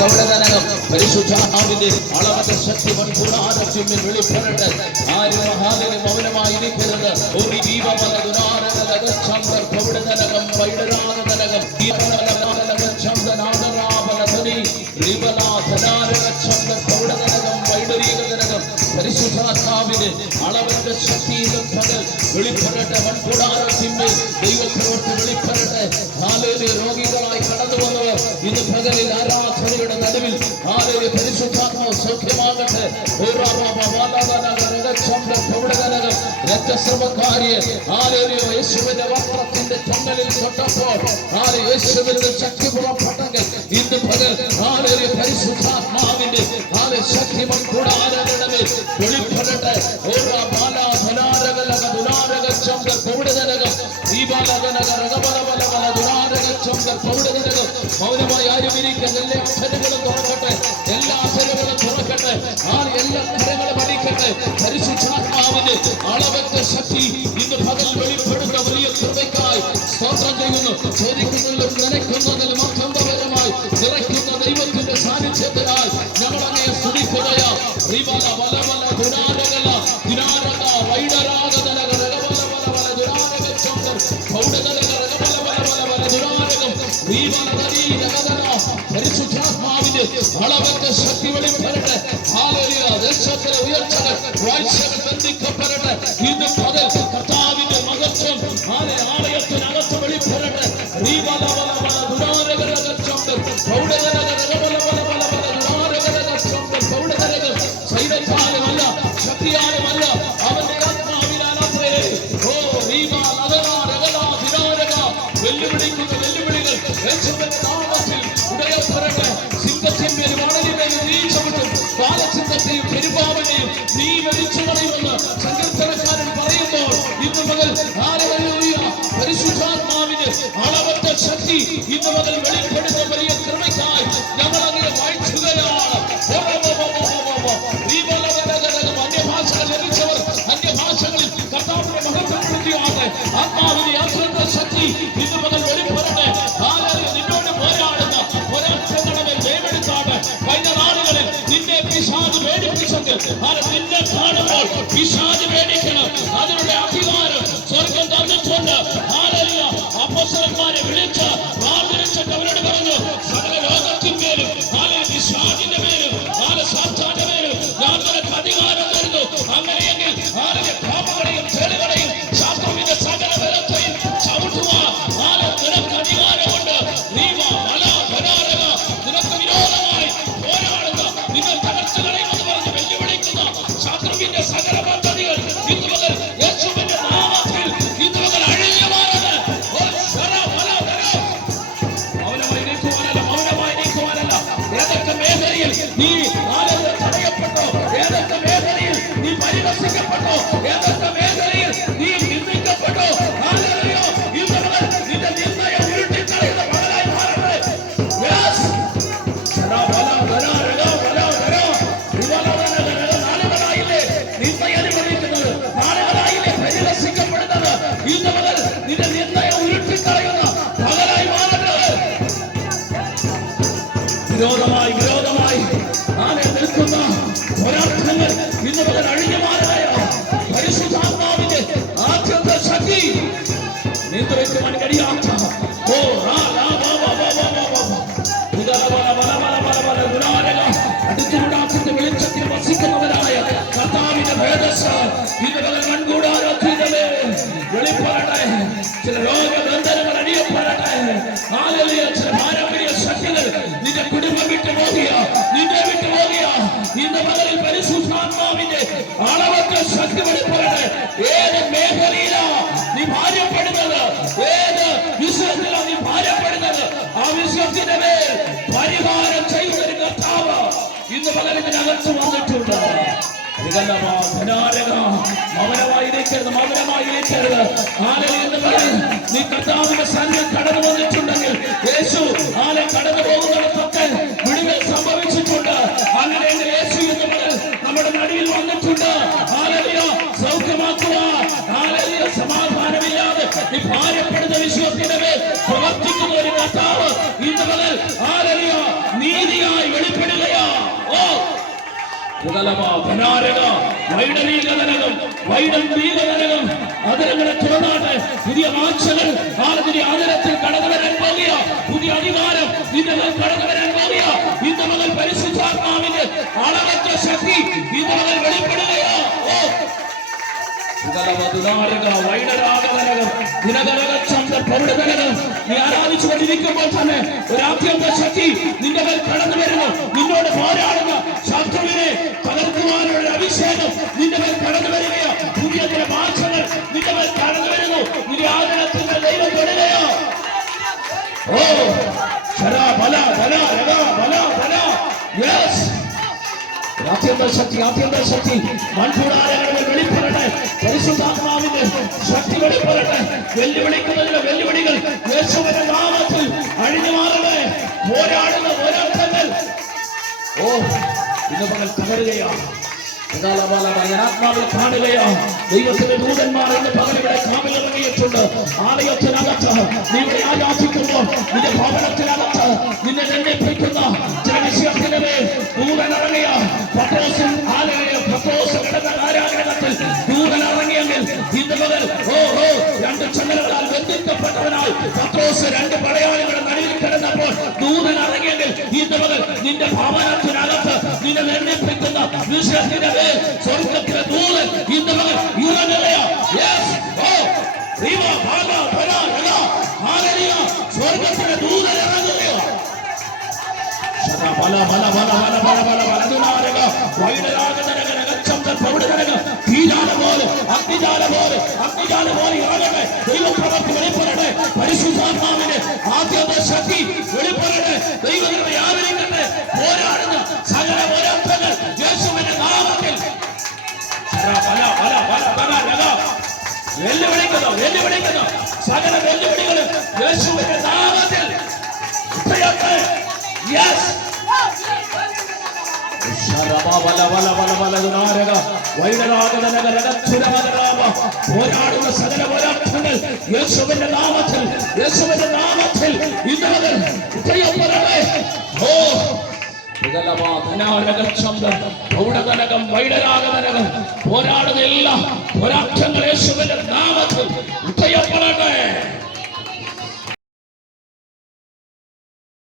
കവടനകം പരിശുദ്ധാത്മാവിന്റെ അളവറ്റ ശക്തി മൺകൂടാരത്തിന്മേൽ വെളിപ്പെടട്ടെ. ആരും മഹാലയം മൗനമായിരിക്കരുത്. ഒരു ദീപമലതുനാരകലകച്ചന്തർ കവടനകം വൈഡരാഗനകം പരിശുദ്ധാത്മാവിന് അളവറ്റ ശക്തിയിലും പകൽ വെളിപ്പെടട്ടെ. മൺകൂടാരത്തിന്മേൽ ദൈവപ്രവൃത്തി വെളിപ്പെടട്ടെ. ഹാലേലൂയ. രോഗികളായി കടന്നു വന്നവർ ഇന്ന് പകലിൽ ആരാധനയുടെ നടുവിൽ ഹാലേലൂയ പരിശുദ്ധാത്മാവ് സൗഖ്യമാകട്ടെ. രക്തസ്രവക്കാരിയെ ഹാലേലൂയ യേശുവിന്റെ വസ്ത്രത്തിന്റെ ചങ്ങലിൽ തൊട്ടപ്പോൾ യേശുവിന്റെ ശക്തി പുറപ്പെട്ടെങ്കിൽ ഇന്ന് പകൽ ഹാലേലൂയ പരിശുദ്ധാത്മാവിന്റെ ശക്തി മൺകൂടാരങ്ങളുടെ മേൽ വെളിപ്പെടട്ടെ. മൗനമായി ആരും ഇരിക്കട്ടെ. എല്ലാ അക്ഷരങ്ങളും തുറക്കട്ടെ. എല്ലാ അക്ഷരങ്ങളും തുറക്കട്ടെ. എല്ലാ കരങ്ങളും അടിക്കട്ടെ. പരിശുദ്ധാത്മാവിന്റെ അളവറ്റ ശക്തി ഇന്ന് പകൽ വെളിപ്പെടുന്ന വലിയ കൃപയ്ക്കായി സ്തോത്രം ചെയ്യുന്നു. ചോദിക്കുന്നതിലും നനയ്ക്കുന്നതിലും അത്യന്തപരമായി നിറയ്ക്കുന്ന ദൈവത്തിന്റെ സാന്നിധ്യത്തിനായി ഞങ്ങൾ അങ്ങയെ സ്തുതിക്കുകയാ. പരിശുദ്ധാത്മാവിന്റെ അളവറ്റ ശക്തി വെളിപ്പെടട്ടെ. ദേശത്തിലെ ഉയർച്ചകൾ വാഴ്ചകൾ ബന്ധിക്കപ്പെടട്ടെ. ഇന്ന് പകൽ കർത്താവിന്റെ മഹത്വം ആലയത്തിനകത്ത് വെളിപ്പെടട്ടെ. സൈന്യത്താലുമല്ല ശക്തിയാലുമല്ല അവന്റെ ആത്മാവിനാലേ. വെല്ലുവിളിക്കുന്ന വെല്ലുവിളികൾ യേശുവിന്റെ നാമത്തിൽ ഉടയപ്പെടട്ടെ. സിംഹത്തിന്മേൽ വാണലിന്മേലും നീ ചവിട്ടും, ബാലസിംഹത്തെയും പെരുമ്പാവനെയും നീ വലിച്ചു കളയുമെന്ന് സങ്കീർത്തനക്കാരൻ പറയുമ്പോൾ ഇന്ന് മകൾ പരിശുദ്ധാത്മാവിന് അളവറ്റ ശക്തി ഇന്ന് മകൾ വെളിപ്പെടുന്ന വലിയ കൃപയ്ക്കായി ഞങ്ങൾ അങ്ങനെ വാഴ്ചുകയാണ്. അന്യഭാഷകൾ ലഭിച്ചവർ അന്യഭാഷകളിൽ കർത്താവിന്റെ മഹത്വപ്പെടുത്തിയാകെ ആത്മാവിന്റെ യാത്രയുടെ ശക്തി ഇന്ന് മകൾ വെളിപ്പെടട്ടെ. നിന്നോട് പോരാടുന്ന പോരാട്ടങ്ങളെ വേവെടുത്താണ്. കഴിഞ്ഞ നാളുകളിൽ നിന്നെ പിശാച് പേടിപ്പിച്ചെങ്കിൽ നിന്നെ കാണുമ്പോൾ പിശാച് പേടിക്കണം. അതിനുള്ള അധികാരം സ്വർഗം തന്നിട്ടുണ്ട്. അപ്പോസ്തലന്മാരെ വിളിച്ച് പ്രാർത്ഥിച്ചിട്ട് അവരോട് പറഞ്ഞു, സകല ലോകത്തിന്മേലും പിശാചിന്റെ മേലും സാത്താന്റെ മേലും ഞാൻ നിനക്ക് അധികാരം തരുന്നു. അങ്ങനെയെങ്കിൽ പാപങ്ങളെയും ചെളികളെയും ശാസ്ത്രവിന്റെ സകല ബലത്തെയും ചവിട്ടുവാൻ നിനക്ക് അധികാരമുണ്ട്. നിനക്ക് വിരോധമായി പോരാടുന്ന നിങ്ങൾ തകർച്ചു കളയുമെന്ന് പറഞ്ഞ് വെല്ലുവിളിക്കുന്ന ശാസ്ത്രവിന്റെ സകല പദ്ധതികൾ ഇന്ന് മുതൽ യേശുവിന്റെ നാമത്തിൽ ഇന്ന് മുതൽ അഴിഞ്ഞു മാറട്ടെ. മൗനമായി നീക്കുവാനല്ല. ഏതൊക്കെ മേഖലയിൽ നീ തടയപ്പെട്ടോ, ഏതൊക്കെ മേഖലയിൽ നീ പരിഹസിക്കപ്പെട്ടോ, ഏതൊക്കെ മേഖലയിൽ നീ നിന്ദിക്കപ്പെട്ടോ, ഇന്ന് മുതൽ നിന്റെ നിർണയം ഉരുട്ടിക്കളയുന്ന പകലായി മാറട്ടെ. നാളുകളായില്ലേ നിർണയം അനുഭവിക്കുന്നത്, നാളുകളായില്ലേ പരിഹസിക്കപ്പെടുന്നത്, ഇന്ന് മുതൽ നിന്റെ നിർണയം ഉരുട്ടിക്കളയുന്ന പകലായി മാറട്ടെ. വിരോധമായി നിൽക്കുന്ന പോരാട്ടങ്ങൾ ഇന്ന് മുതൽ അഴിഞ്ഞു മാറായോ. പരിശുദ്ധാത്മാവിന്റെ ആദ്യത്തെ ശക്തി നിയന്ത്രിക്കുവാൻ കഴിയാത്ത അടുത്തുകൂടാത്തിന്റെ വെളിച്ചത്തിൽ വസിക്കുന്നവരായ കർത്താവിന്റെ ഭേദസ് ഇന്ന് മുതൽ മൺകൂടാരത്തിലെ വെളിപ്പെടട്ടെ. ചില രോഗബന്ധനങ്ങൾ അടിയപ്പെടട്ടെ. ചില പാരമ്പര്യ ശക്തികൾ നിന്റെ കുടുംബം വിട്ടുപോകിയ, നിന്നെ വിട്ടുപോകിയ ഇന്ന് പകലിൽ പരിശുദ്ധാത്മാവിന്റെ അളവറ്റ ശക്തി വെളിപ്പെടട്ടെ. ഏത് മേഖലയിലാ നീ ഭാര്യപ്പെടുന്നത്, ഏത് വിഷയത്തിലാ നീ ഭാര്യപ്പെടുന്നത്, ആ വിഷയത്തിന്റെ മേൽ പരിഹാരം ചെയ്യുന്ന കർത്താവ് ഇന്ന് പകലിനകത്ത് വന്നിട്ടുണ്ട്. മൗനമായിരിക്കരുത്. നീ കർത്താവിന്റെ സന്നിധിയിൽ കടന്നു വന്നിട്ടുണ്ടെങ്കിൽ യേശു കടന്നു പോകുന്നിടത്തൊക്കെ വിടുതൽ സംഭവിച്ചിട്ടുണ്ട്. അങ്ങനെ യേശു എന്ന് നമ്മുടെ നടിയിൽ വന്നിട്ടുണ്ട്. സൗഖ്യമാക്കുക. സമാധാനമില്ലാതെ നീ ഭാരപ്പെടുന്ന വിശ്വത്തിന്റെ മേൽ പ്രവർത്തിക്കുന്ന ഒരു കർത്താവ് ഇന്ന് മുതൽ നീതിയായി വെളിപ്പെടുകയാ. ഓ അതിരങ്ങളെ തുറന്നാട്ടെ. പുതിയ വാഴ്ചകൾ ആദരത്തിൽ കടന്നു വരാൻ പോകുക. പുതിയ അധികാരം നിന്റെ മകൾ കടന്നു വരാൻ പോകുക. ഇന്ന് മകൾ പരിശുദ്ധാത്മാവിന്റെ അളവറ്റ ശക്തി ഇന്ന് മകൾ വെളിപ്പെടുകയാ. നീ ആരാധിച്ചുകൊണ്ടിരിക്കുമ്പോൾ തന്നെ ഒരു ആദ്യന്ത ശക്തി നിന്റെ മേൽ കടന്നു വരുന്നു. നിന്നോട് പോരാടുന്ന ശത്രുവിനെ തകർക്കുവാനുള്ള അഭിഷേകം നിന്റെ മേൽ കടന്നു വരികയോ. പുതിയ ചില മാറ്റങ്ങൾ നിന്റെ മേൽ കടന്നു വരുന്നു. നിന്റെ ആദരത്തിന്റെ ദൈവം തൊടുകയോ. ഓ ആദ്യന്ത ശക്തി മൺകൂടാരങ്ങളിൽ വെളിപ്പെടട്ടെ. പരിശുദ്ധാത്മാവിന്റെ ശക്തി വെളിപ്പെടട്ടെ. വെല്ലുവിളിക്കുന്നതിന്റെ വെല്ലുവിളികൾ യേശുവിന്റെ നാമത്തിൽ അഴിഞ്ഞു മാറട്ടെ. പോരാടുന്ന പോരാട്ടങ്ങൾ ഇന്ന് പകൽ തകരുകയാണ്. ആത്മാവിൽ കാണുകയോ. ദൈവത്തിന്റെ ദൂതന്മാർ ഇന്ന് പകൽ ഇവിടെ കാവലിറങ്ങിയിട്ടുണ്ട്. ആലയത്തിനകത്ത് നീ ആരാധിക്കുമ്പോൾ നിന്റെ ഭവനത്തിനകത്ത് നിന്നെ ദണ്ഡിപ്പിക്കുന്ന ചില വിഷയത്തിന്റെ മേൽ ദൂതനിറങ്ങിയ പത്രോസ് കിടന്ന ആരാധനത്തിൽ ദൂതനിറങ്ങിയെങ്കിൽ ഇന്ന് പകൽ രണ്ട് ചങ്ങലകളാൽ ബന്ധിക്കപ്പെട്ടവനായി പത്രോസ് രണ്ട് പടയാളികളുടെ നടുവിൽ കിടന്നപ്പോൾ ദൂതനിറങ്ങിയെങ്കിൽ ഇന്ന് പകൽ നിന്റെ ഭവനത്തിനകത്ത് നിന്നെ ദണ്ഡിപ്പിക്കുന്ന വിഷയത്തിന്റെ മേൽ സ്വർഗത്തിലെ ദൂതൻ ഇന്ന് പകൽ ഇറങ്ങുകയാ. സ്വർഗത്തിലെ ദൂതൻ ഇറങ്ങുകയോ. പരിശുദ്ധാത്മാവിന്റെ ആദ്യത്തെ ശക്തി വെളിപ്പെടട്ടെ. ദൈവങ്ങളെ വ്യാപരിക്കട്ടെ. പോരാടുന്ന സകല പോരാട്ടങ്ങൾ യേശുവിന്റെ നാമത്തിൽ വെല്ലുവിളിക്കുന്നു. സകല വെല്ലുവിളികളും യേശുവിന്റെ നാമത്തിൽ പോരാടുന്ന സകല പോരാട്ടങ്ങൾ യേശുവിന്റെ നാമത്തിൽ ഇന്നലെ പോരാടുന്ന എല്ലാ പോരാട്ടങ്ങൾ യേശുവിന്റെ നാമത്തിൽ